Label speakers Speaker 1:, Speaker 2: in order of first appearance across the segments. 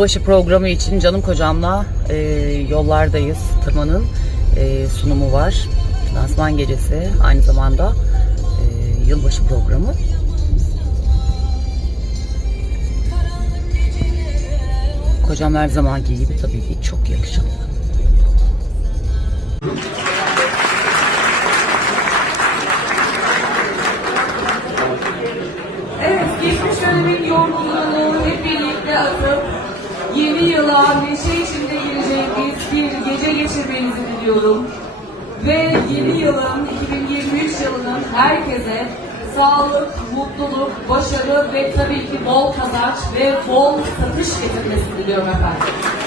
Speaker 1: Yılbaşı programı için canım kocamla e, yollardayız. Tırmanın e, sunumu var. Lansman gecesi aynı zamanda e, yılbaşı programı. Kocam her zamanki gibi tabii ki çok yakışıklı.
Speaker 2: Evet, geçmiş dönemin yorgunluğunu hep birlikte atıp yeni yıla neşe içinde gireceğimiz bir gece geçirmenizi diliyorum. Ve yeni yılın, 2023 yılının herkese sağlık, mutluluk, başarı ve tabii ki bol kazanç ve bol satış getirmesini diliyorum efendim.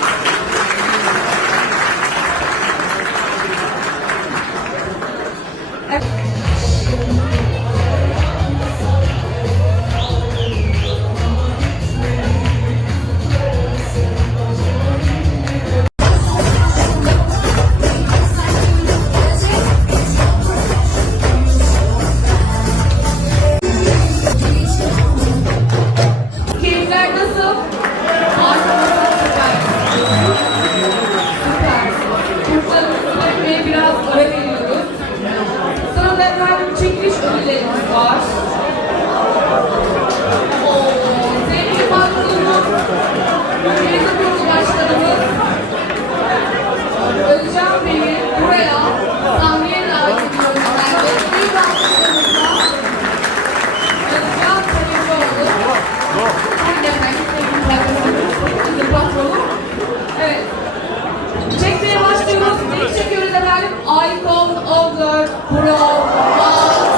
Speaker 2: The Pro.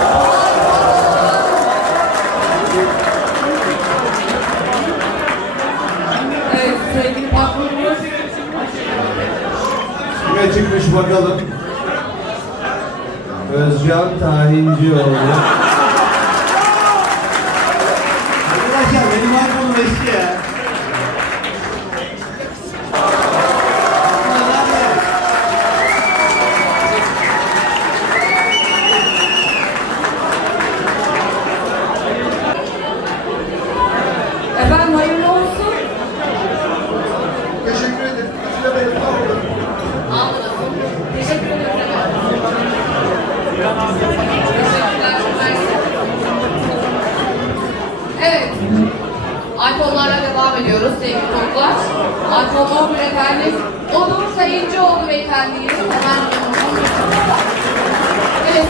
Speaker 2: Evet sevgili patronumuz.
Speaker 3: Kime çıkmış bakalım. Özcan Tahincioğlu. Arkadaşlar benim iPhone'um eski
Speaker 2: Efendim hayırlı olsun.
Speaker 4: Teşekkür ederim. İPhone'um.
Speaker 2: Teşekkür ederim. Evet. iPhone'larla devam ediyoruz sevgili çocuklar. iPhone 11 efendim. Onur Sayıncıoğlu beyefendiyiz. Hemen Evet,